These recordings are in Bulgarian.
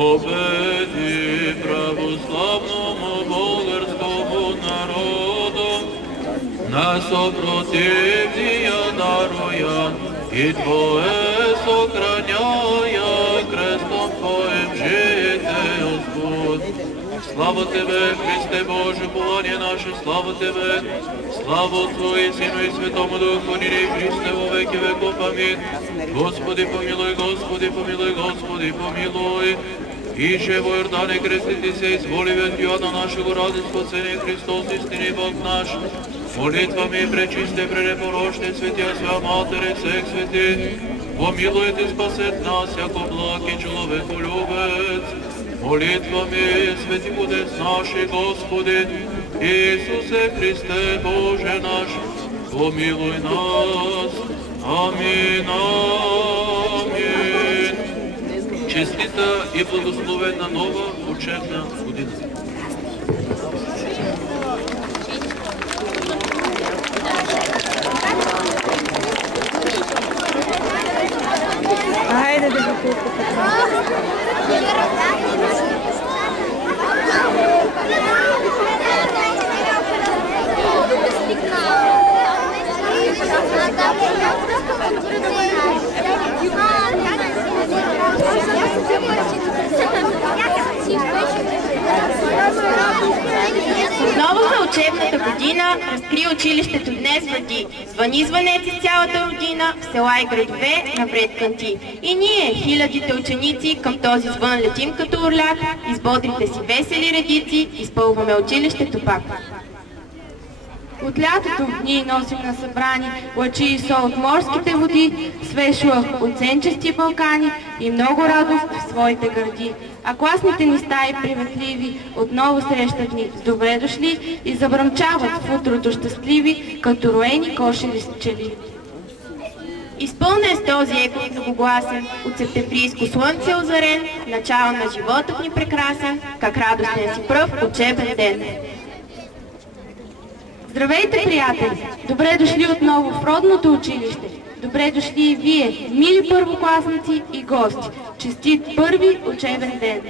победи православному българскому народу, на сопротивдия даруя и Твое сохраняя крестом Твоим жите, Господь. Слава Тебе, Христе Боже, полание наше, слава Тебе, слава Отцу и Сину и Святому Духу, ныне и Христе во веки веков. Аминь. Господи помилуй, Господи помилуй, Господи помилуй. Иже во Иордане крестите се, изволи от Иоанна нашего ради спасение Христос, истинный Бог наш. Молитвами пречисте, пренепорочне, святия Свя Матери, всех святых, помилует и спасет нас, яко благ и человеколюбец. Молитвами святи Отец наши, Господи, Иисусе Христе, Боже наш, помилуй нас. Аминь, аминь. Честита и благословена нова учебна година. Хайде да го купим. Отново за учебната година разкри училището днес врати. Звъни звънеци с цялата родина, в села и градове навред кънти. И ние, хилядите ученици, към този звън летим като орляк, из бодрите си весели редици, изпълваме училището пак. От лятото ние носим на събрани лъчи и сол от морските води, свеж лъх от сенчести Балкани и много радост в своите гърди. А класните ни стаи приветливи отново срещат ни с добре дошли и забръмчават в утрото щастливи, като роени кошери с пчели. Изпълнен с този екот многогласен, от септемврийско слънце озарен, начало на животът ни прекрасен, как радостен си пръв учебен ден. Здравейте, приятели! Добре дошли отново в родното училище. Добре дошли и вие, мили първокласници и гости. Честит първи учебен ден!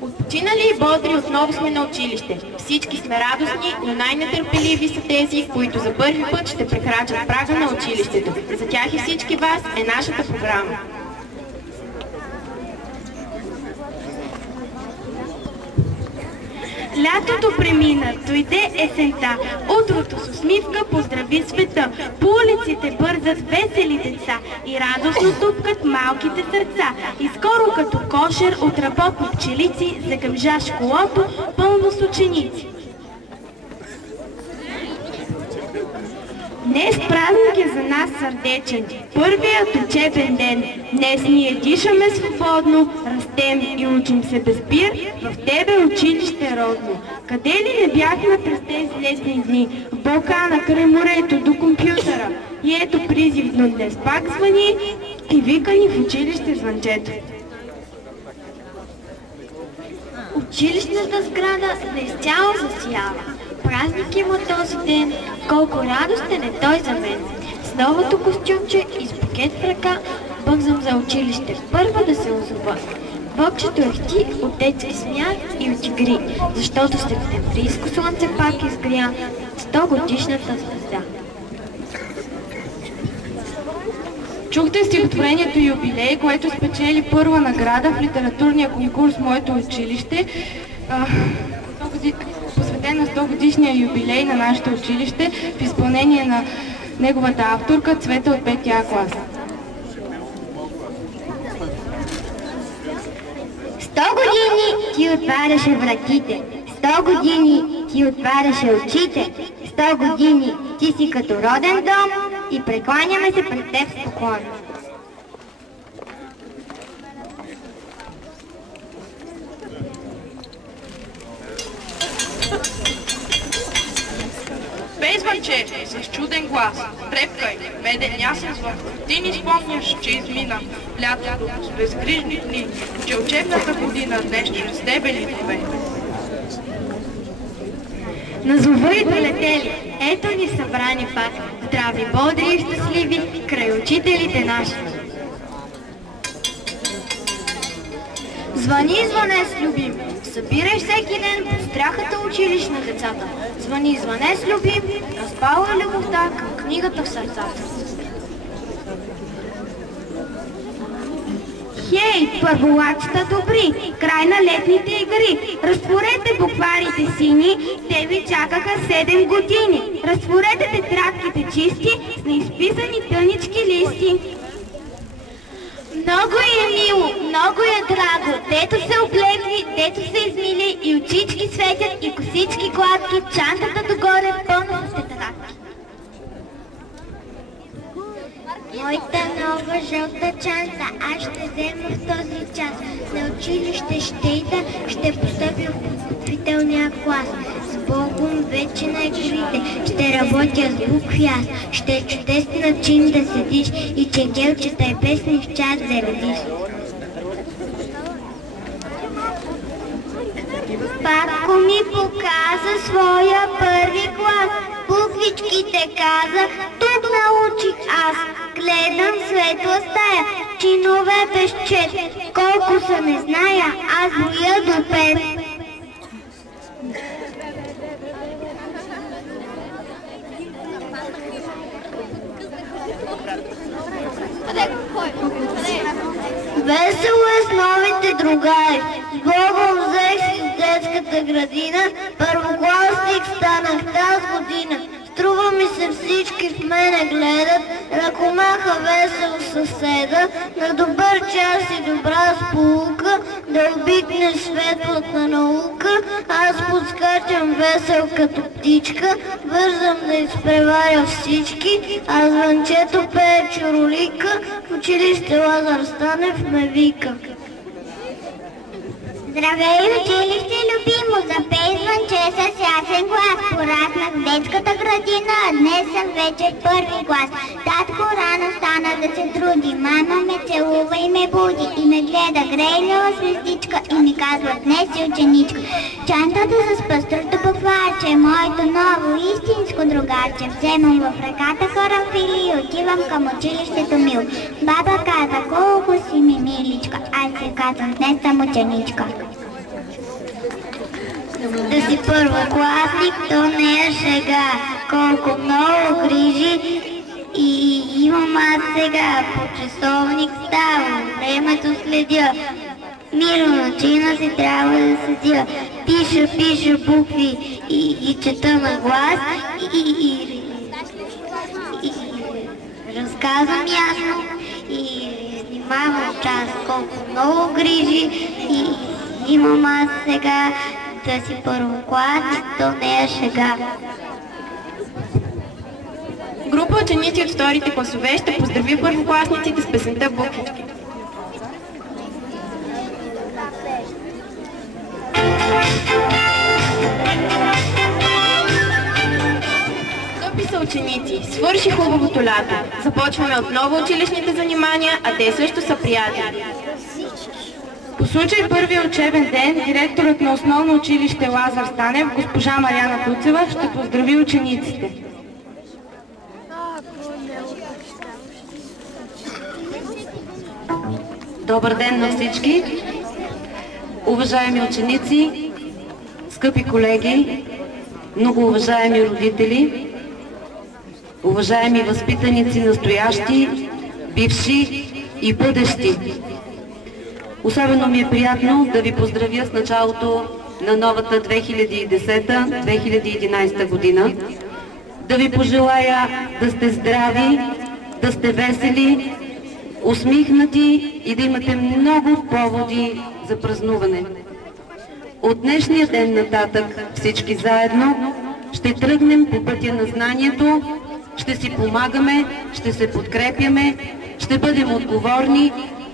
Отпочинали и бодри отново сме на училище. Всички сме радостни, но най-нетърпеливи са тези, които за първи път ще прекрачат прага на училището. За тях и всички вас е нашата програма. Лятото премина, дойде есента, утрото с усмивка поздрави света. По улиците бързат весели деца и радостно тупкат малките сърца. И скоро като кошер от работни пчелици загъмжа школото пълно с ученици. Днес празник е за нас сърдечен, първият учебен ден. Днес ние дишаме свободно, растем и учим се без спир, в тебе училище родно. Къде ли не бяхме през тези летни дни, в Балкана, край морето, до компютъра. И ето призивно днес пак звъни и вика ни в училище звънчето. Училищната сграда изцяло засиява. Празник има този ден, колко радостен е той за мен. С новото костюмче и с букет в ръка бързам за училище, първа да се озова. Вълкчето ехти от детски смях и от игри, защото септемврийско слънце пак изгря 100-годишната звезда. Чухте стихотворението Юбилей, което спечели първа награда в литературния конкурс Моето училище, посветен на 100-годишния юбилей на нашето училище в изпълнение на неговата авторка Цвета от 5-я клас. 100 години ти отваряше вратите, 100 години ти отваряше очите, 100 години ти си като роден дом и прекланяме се пред теб с поклон. Пей звънче с чуден глас, трепкай, меден ясен звън. Ти ни спомняш, че измина лятото с безгрижни дни, че учебната година днес чрез тебе ли пове. На злова и долетели, ето ни събрани пак, здрави, бодри и щастливи, край учителите наши. Звъни, звънец, любим, събирай всеки ден по стряхата училище на децата. Звъни, звънец, любим, разпала е любовта към книгата в сърцата. Хей, първолацата добри, край на летните игри. Разтворете букварите сини, те ви чакаха 7 години. Разтворете тетрадките чисти с неизписани тънички листи. Много е мило, много е драго, дето се облегли, дето се измили и очички светят и косички гладки, чантата догоре пълна с тетрадки. Моята нова жълта чанта, аз ще взема в този час. На училище ще ида, ще постъпя в подготвителния клас. С Богом вече на игрите, ще работя с букви аз. Ще е чудесен начин да седиш и чегелчета и песни в час да редиш. Папко ми показа своя първи клас, буквичките каза, тук научих аз. Гледам светла стая, чинове без чет, колко са не зная, аз броя до 5. Весело е с новите другари, с Богом взех си с детската градина, първокласник станах тази година. Струва ми се всички в мене гледат, ръкомаха весело съседа, на добър час и добра сполука, да обикне светлата наука. Аз подскачам весел като птичка, бързам да изпреваря всички, а звънчето пее чуролика, в училище Лазар Станев ме вика. Здравей, училище любимо, запей звънче с ясен глас. Пораснах в детската градина, а днес съм вече в първи клас. Татко рано стана да се труди, мама ме целува и ме буди, и ме гледа грейлива звездичка, и ми казва, днес си ученичка. Чантата с пъстрото букварче, моето ново истинско другарче. Вземам в ръката карамфили и отивам към училището мил. Баба каза, колко си ми миличка, аз се казвам, днес съм ученичка. Да си първокласник, то не е шега, колко много грижи и имам аз сега. По часовник ставам, времето следя, мирно на чина си трябва да седя. Пиша букви и чета на глас и разказвам ясно и внимавам час, колко много грижи и имам аз сега. Да си първокласник, то не е шега. Група ученици от вторите класове ще поздрави първокласниците с песента Буквички. Скъпи са ученици, свърши хубавото лято. Започваме отново училищните занимания, а те също са приятели. По случай първия учебен ден, директорът на основно училище Лазар Станев, госпожа Мариана Туцева, ще поздрави учениците. Добър ден на всички! Уважаеми ученици, скъпи колеги, много уважаеми родители, уважаеми възпитаници, настоящи, бивши и бъдещи. Особено ми е приятно да ви поздравя с началото на новата 2010-2011 година. Да ви пожелая да сте здрави, да сте весели, усмихнати и да имате много поводи за празнуване. От днешния ден нататък всички заедно ще тръгнем по пътя на знанието, ще си помагаме, ще се подкрепяме, ще бъдем отговорни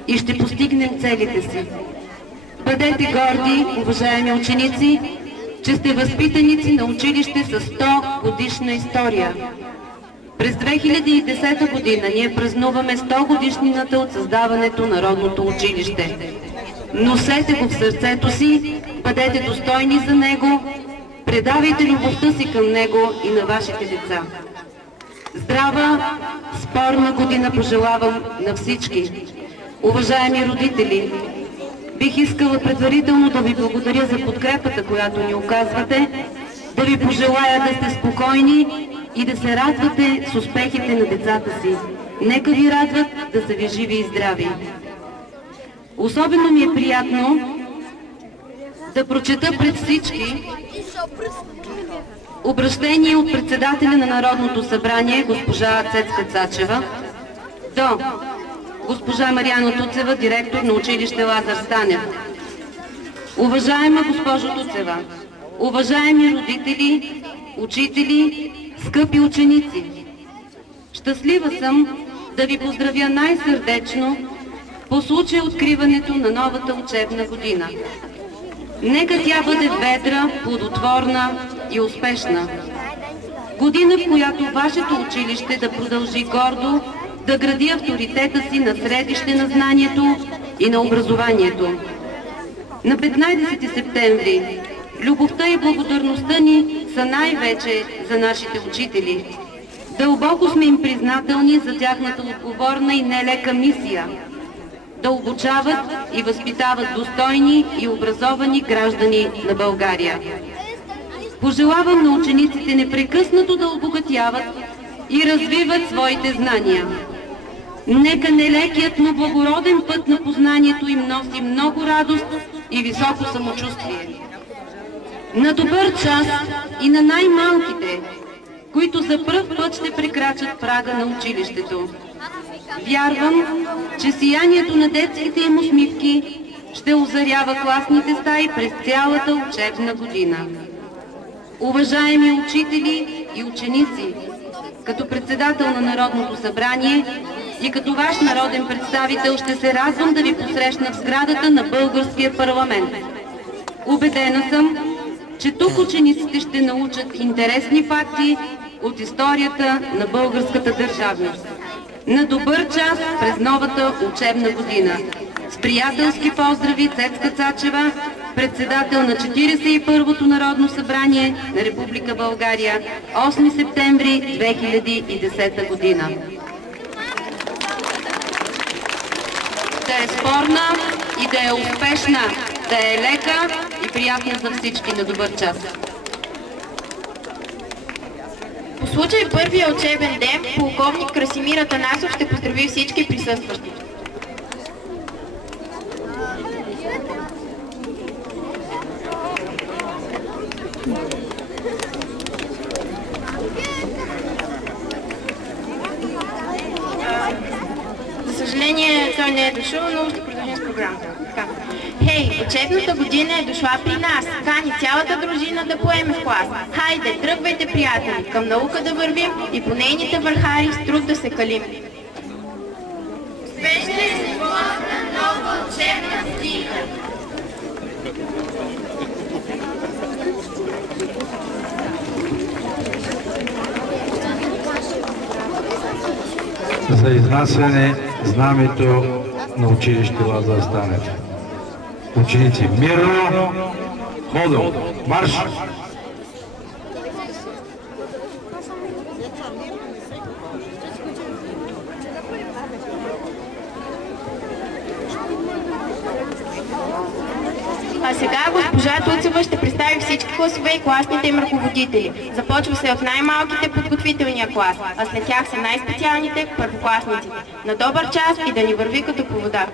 и ще постигнем целите си. Бъдете горди, уважаеми ученици, че сте възпитаници на училище с 100 годишна история. През 2010 година ние празнуваме 100 годишнината от създаването на родното училище. Носете го в сърцето си, бъдете достойни за него, предавайте любовта си към него и на вашите деца. Здрава, спорна година пожелавам на всички. Уважаеми родители, Бих искала предварително да ви благодаря за подкрепата, която ни оказвате, да ви пожелая да сте спокойни и да се радвате с успехите на децата си. Нека ви радват, да са ви живи и здрави. Особено ми е приятно да прочета пред всички обращение от председателя на Народното събрание, госпожа Цецка Цачева, до госпожа Мариана Туцева, директор на училище Лазар Станев. Уважаема госпожо Туцева, уважаеми родители, учители, скъпи ученици, щастлива съм да ви поздравя най-сърдечно по случай откриването на новата учебна година. Нека тя бъде ведра, плодотворна и успешна. Година, в която вашето училище да продължи гордо да гради авторитета си на средище на знанието и на образованието. На 15 септември любовта и благодарността ни са най-вече за нашите учители. Дълбоко сме им признателни за тяхната отговорна и нелека мисия да обучават и възпитават достойни и образовани граждани на България. Пожелавам на учениците непрекъснато да обогатяват и развиват своите знания. Нека нелекият, но благороден път на познанието им носи много радост и високо самочувствие. На добър час и на най-малките, които за пръв път ще прекрачат прага на училището. Вярвам, че сиянието на детските им усмивки ще озарява класните стаи през цялата учебна година. Уважаеми учители и ученици, като председател на Народното събрание и като ваш народен представител ще се радвам да ви посрещна в сградата на Българския парламент. Убедена съм, че тук учениците ще научат интересни факти от историята на българската държавност. На добър час през новата учебна година. С приятелски поздрави, Цецка Цачева, председател на 41-то Народно събрание на Република България, 8 септември 2010 година. Да е спорна и да е успешна, да е лека и приятна за всички. На добър час! По случай първия учебен ден, полковник Красимир Атанасов ще поздрави всички присъстващи. За съжаление, той не е дошъл, но ще продължим с програмата. Хей, учебната година е дошла при нас. Кани цялата дружина да поеме в клас. Хайде, тръгвайте, приятели, към наука да вървим и по нейните върхари с труд да се калим. Успешна и свободна нова учебна година! За изнасяне знамето на училище Лазар Станев. Ученици, мирно, ходом, марш! А сега госпожа Туцева ще представи всички класове и класните им ръководители. Започва се от най-малките подготвителния клас, а след тях са най-специалните първокласниците. На добър час и да ни върви като по вода.